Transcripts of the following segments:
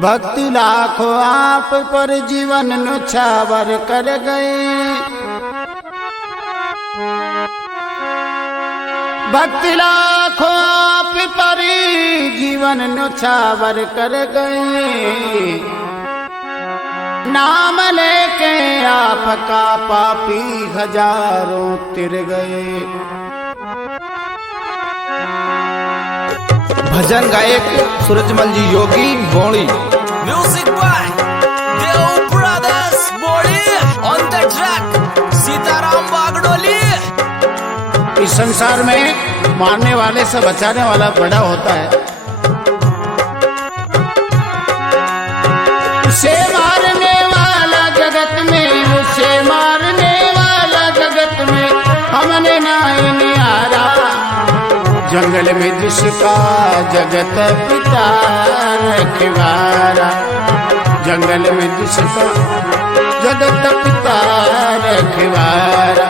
भक्ति लाखों आप पर जीवन न्योछावर कर गए। भक्ति लाखों आप पर जीवन न्योछावर कर गए। नाम लेके आपका पापी हजारों तिर गए। भजन गायक सूरजमल जी योगी बोड़ी। म्यूजिक बाय देव ब्रदर्स बोड़ी। On the track Sitaram Bagdoli. इस संसार में मारने वाले से बचाने वाला बड़ा होता है। उसे मारने वाला जगत में, उसे मारने वाला जगत में हमने नाई निहारा। जंगल में जिसका जगत पिता रखवारा। जंगल में जिसका जगत पिता रखवारा।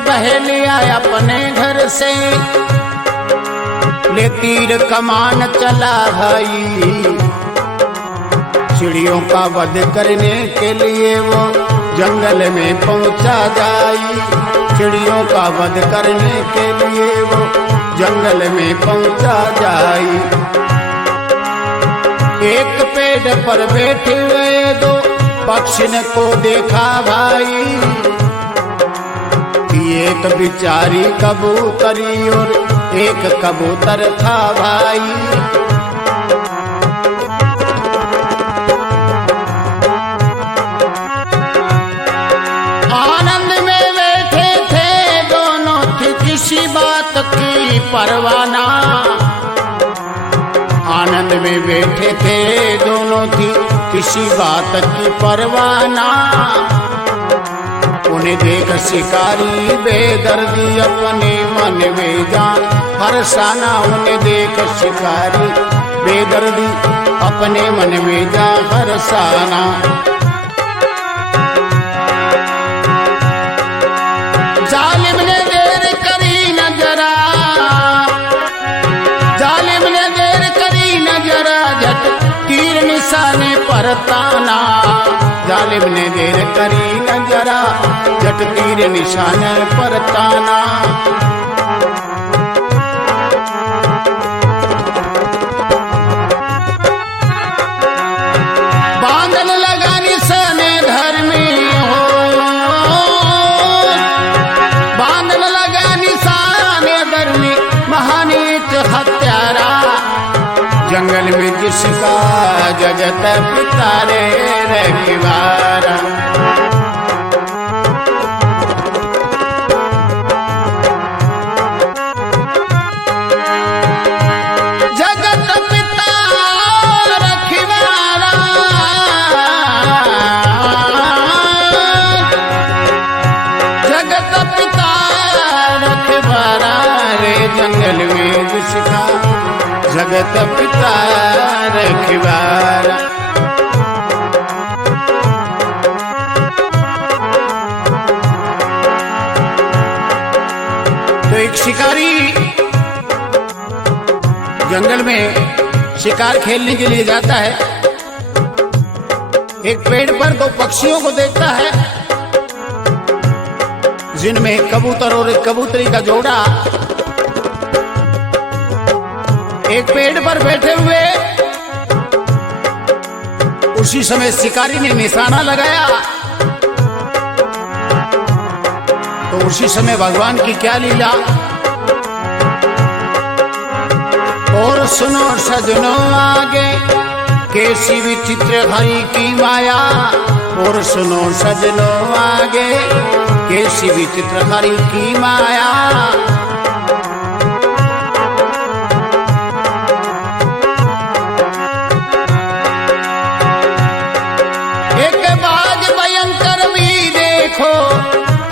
बहेलिया अपने घर से ले तीर कमान चला भाई। चिड़ियों का वध करने के लिए वो जंगल में पहुंचा जाई। चिड़ियों का वध करने के लिए वो जंगल में पहुंचा जाई। एक पेड़ पर बैठे हुए दो पक्षी को देखा भाई। एक बिचारी कबूतरी और एक कबूतर था भाई। आनंद में बैठे थे दोनों, थी किसी बात की परवाना। आनंद में बैठे थे दोनों, थी किसी बात की परवाना। उन्हें देख शिकारी बेदर्दी अपने मन में जान फरसाना। उन्हें देख शिकारी बेदर्दी अपने मन में जान फरसाना। जालिम ने देर करी न जरा, जालिम ने देर करी न जरा, झट तीर निशाने पर ताना। जालिम ने देर करी न जरा, झट तीर निशान पर ताना। बांधन लगा निशान धर्मी हो, बांधन लगा निशान धर्मी महानीत हत्यारा। जंगल में जिसका जगत पिता रे रखवारा। जगत पिता रखवारा, जगत पिता रखवारा रे। जंगल में जिसका जगत पिता रखवारा। तो एक शिकारी जंगल में शिकार खेलने के लिए जाता है। एक पेड़ पर दो पक्षियों को देखता है, जिनमें कबूतर और एक कबूतरी का जोड़ा एक पेड़ पर बैठे हुए। उसी समय शिकारी ने निशाना लगाया। तो उसी समय भगवान की क्या लीला। और सुनो सजनों आगे कैसी विचित्र हरि की माया। और सुनो सजनों आगे कैसी विचित्र हरि की माया।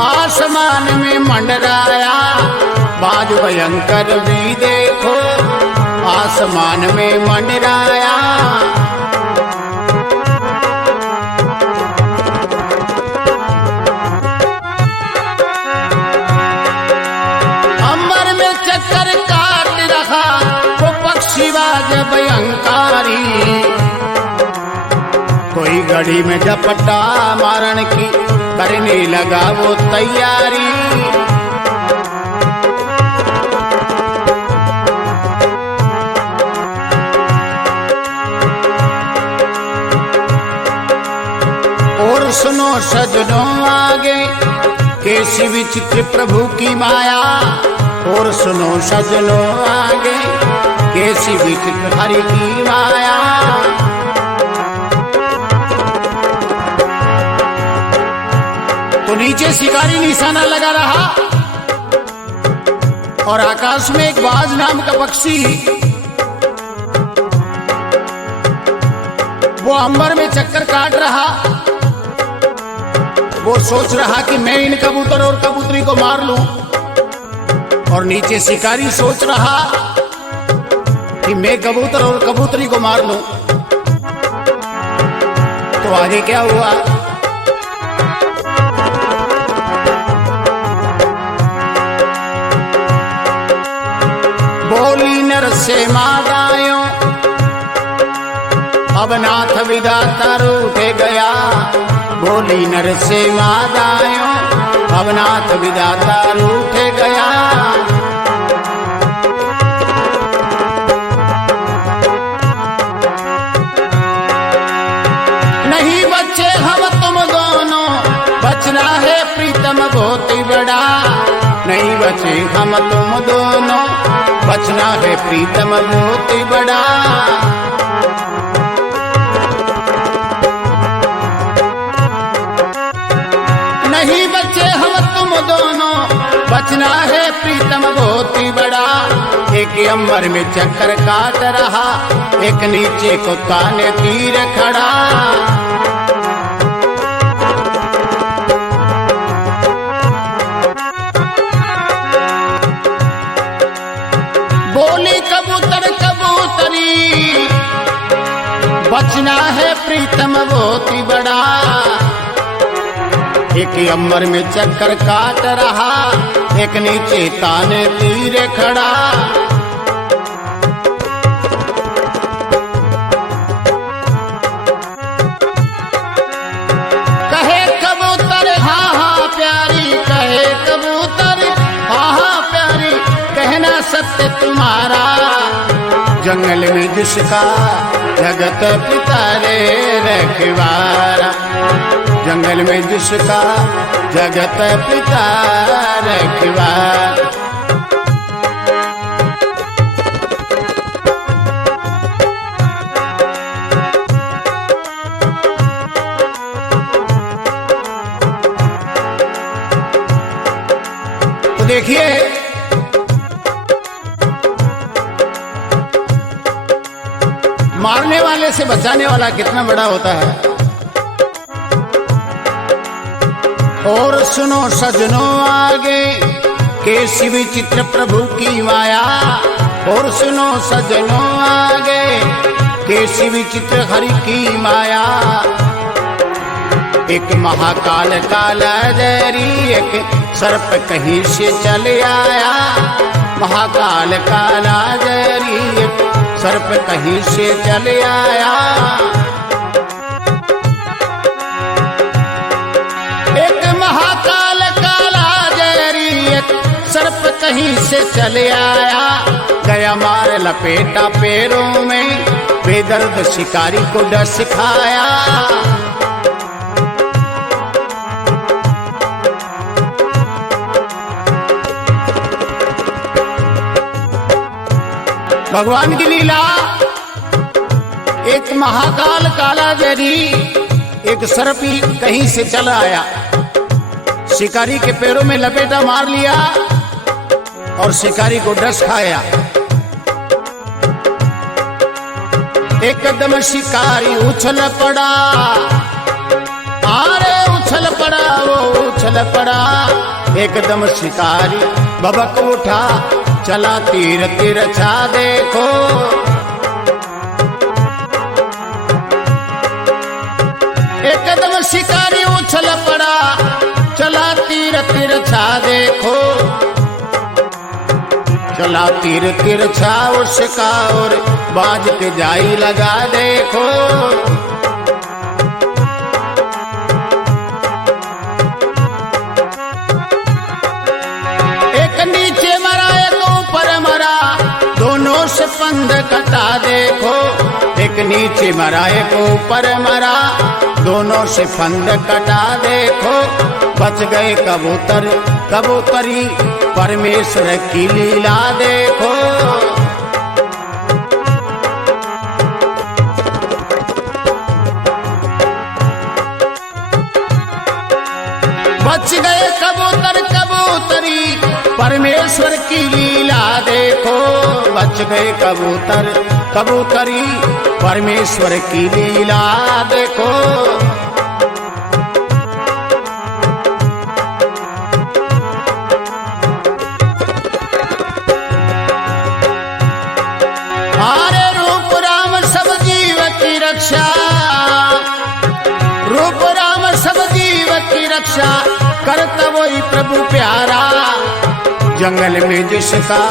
आसमान में मंडराया, बाज भयंकर भी देखो आसमान में मंडराया। अंबर में चक्कर काट रहा वो पक्षी बाज भयंकारी। कोई घड़ी में झपटा मारन की करने लगा वो तैयारी। और सुनो सजनों आगे कैसी विचित्र प्रभु की माया। और सुनो सजनों आगे कैसी विचित्र हरि की माया। तो नीचे शिकारी निशाना लगा रहा और आकाश में एक बाज नाम का पक्षी वो अंबर में चक्कर काट रहा। वो सोच रहा कि मैं इन कबूतर और कबूतरी को मार लूं। और नीचे शिकारी सोच रहा कि मैं कबूतर और कबूतरी को मार लूं। तो आगे क्या हुआ? बोली नर से मादायों अब नाथ विधाता रूठ गया। बोली नर से मादायों अब नाथ विधाता रूठ गया। नहीं बच्चे हम तुम दोनों बचना है प्रीतम बहुत ही बड़ा। नहीं बचे हम तुम दोनों बचना है प्रीतम बहुत ही बड़ा। नहीं बच्चे हम तुम दोनों बचना है प्रीतम बहुत ही बड़ा। एक अंबर में चक्कर काट रहा एक नीचे को ताने तीर खड़ा। बोली कबूतर कबूतरी बचना है प्रीतम बहुत ही बड़ा। एक अंबर में चक्कर काट रहा एक नीचे ताने तीर खड़ा। कहे कबूतर हाँ हाँ प्यारी। कहे कबूतर हाँ हाँ प्यारी। कहना सत्य तुम्हारा जंगल में जिसका जगत पिता रे रखवारा। जंगल में जिसका जगत पिता रखवारा। तो देखिए मारने वाले से बचाने वाला कितना बड़ा होता है। और सुनो सजनों आगे कैसी विचित्र प्रभु की माया। और सुनो सजनों आगे कैसी विचित्र हरि की माया। एक महाकाल काला जरी एक सर्प कहीं से चले आया। महाकाल काला जरी एक सर्प कहीं से चले आया। सर्प कहीं से चले आया गया मार लपेटा पैरों में बेदर्द शिकारी को डर सिखाया। भगवान की लीला। एक महाकाल काला जरी एक सर्प कहीं से चला आया शिकारी के पैरों में लपेटा मार लिया और शिकारी को डस खाया। एकदम शिकारी उछल पड़ा। अरे उछल पड़ा वो उछल पड़ा। एकदम शिकारी बबक उठा, चला तीर तिरछा देखो। एकदम शिकारी उछल पड़ा, चला तीर तिरछा देखो। चला तीर तिरछा उसका और बाज के जाई लगा देखो। एक नीचे मरा एक ऊपर मरा, दोनों से पंध कटा देखो। एक नीचे मरा एक ऊपर मरा, दोनों से फंद कटा देखो। बच गए कबूतर कबूतरी, परमेश्वर की लीला देखो। बच गए कबूतर कबूतरी, परमेश्वर की लीला देखो। बच गए कबूतर कबूतरी, परमेश्वर की लीला देखो। हरे रूप राम सब जीव की रक्षा, रूप राम सब जीव की रक्षा, करता वही प्रभु प्यारा। जंगल में जिसका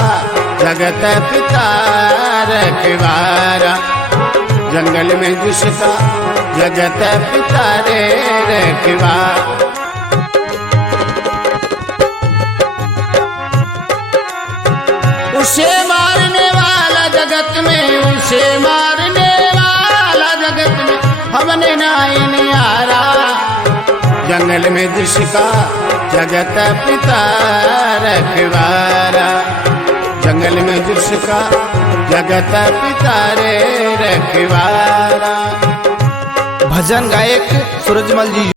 जगत पिता रखवारा, जंगल में जिसका जगत पिता रे रखवारा। उसे मारने वाला जगत में, उसे मारने वाला जगत में, हमने नाई निहारा। जंगल में जिसका जगत पिता रखवारा, जंगल में जिसका जगत पिता रे रखवारा। भजन गायक सूरजमल जी।